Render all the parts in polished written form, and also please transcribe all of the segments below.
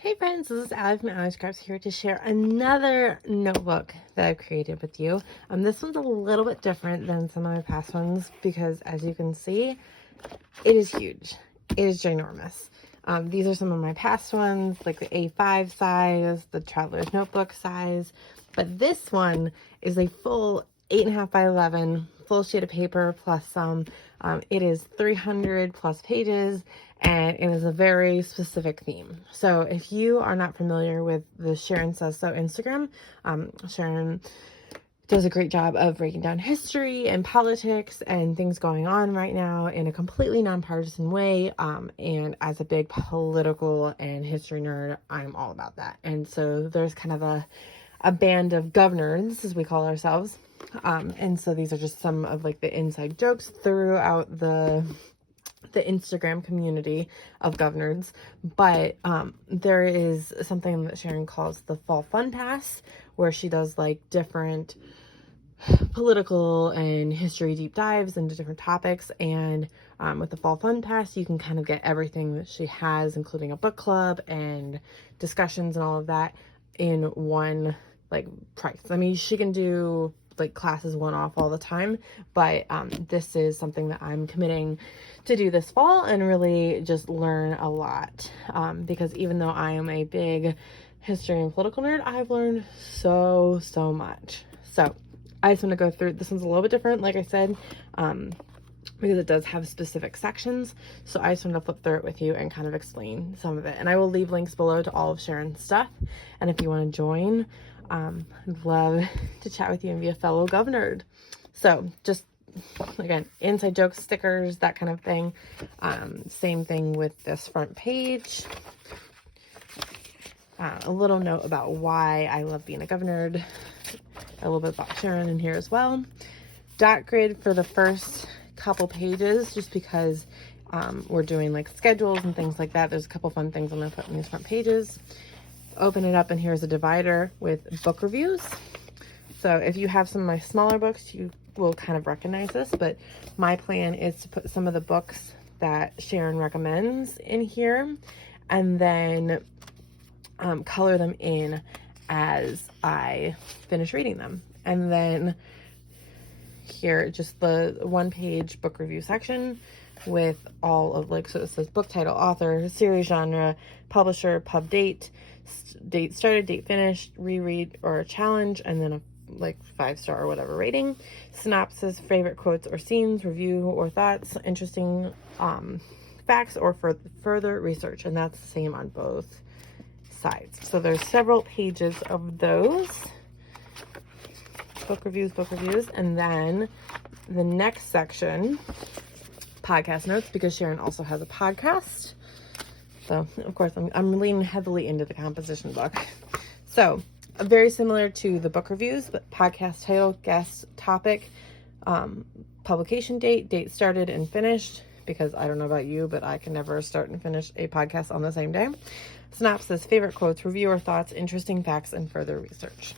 Hey friends, this is Allie from Allie's Crafts here to share another notebook that I've created with you. This one's a little bit different than some of my past ones because, as you can see, it is huge. It is ginormous. These are some of my past ones, like the A5 size, the Traveler's Notebook size, but this one is a full 8.5 by 11, full sheet of paper plus some. It is 300 plus pages, and it is a very specific theme. So if you are not familiar with the Sharon Says So Instagram, Sharon does a great job of breaking down history and politics and things going on right now in a completely nonpartisan way. And as a big political and history nerd, I'm all about that. And so there's kind of a band of governors, as we call ourselves. And so these are just some of like the inside jokes throughout the Instagram community of governors. But there is something that Sharon calls the Fall Fun Pass, where she does like different political and history deep dives into different topics. And with the Fall Fun Pass, you can kind of get everything that she has, including a book club and discussions and all of that, in one like price. I mean, she can do like classes one-off all the time, but this is something that I'm committing to do this fall and really just learn a lot, because even though I am a big history and political nerd, I've learned so much. So I just want to go through, this one's a little bit different, like I said, because it does have specific sections. So I just want to flip through it with you and kind of explain some of it. And I will leave links below to all of Sharon's stuff. And if you want to join, I'd love to chat with you and be a fellow governor. So just, again, inside jokes, stickers, that kind of thing. Same thing with this front page. A little note about why I love being a governor. A little bit about Sharon in here as well. Dot grid for the first couple pages, just because we're doing like schedules and things like that. There's a couple fun things I'm going to put in these front pages. Open it up, and here's a divider with book reviews. So if you have some of my smaller books, you will kind of recognize this, but my plan is to put some of the books that Sharon recommends in here, and then color them in as I finish reading them. And then here, just the one-page book review section with all of like, so it says book title, author, series genre, publisher, pub date, date started, date finished, reread or challenge, and then a like 5-star or whatever rating, synopsis, favorite quotes or scenes, review or thoughts, interesting facts or further research. And that's the same on both sides. So there's several pages of those book reviews, and then the next section, podcast notes, because Sharon also has a podcast. So of course I'm leaning heavily into the composition book. So very similar to the book reviews, but podcast title, guest, topic, publication date, date started and finished, because I don't know about you, but I can never start and finish a podcast on the same day. Synopsis, favorite quotes, review or thoughts, interesting facts, and further research.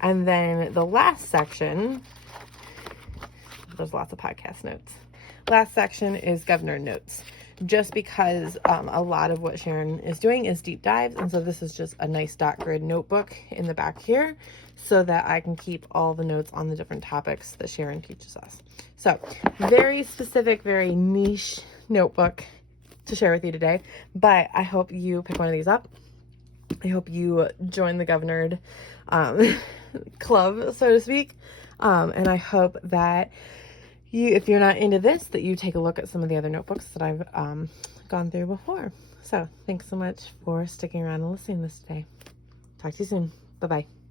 And then the last section, there's lots of podcast notes. Last section is governor notes, just because a lot of what Sharon is doing is deep dives. And so this is just a nice dot grid notebook in the back here, so that I can keep all the notes on the different topics that Sharon teaches us. So very specific, very niche notebook to share with you today, but I hope you pick one of these up. I hope you join the governor club, so to speak. And I hope that you, if you're not into this, that you take a look at some of the other notebooks that I've gone through before. So thanks so much for sticking around and listening to this today. Talk to you soon. Bye-bye.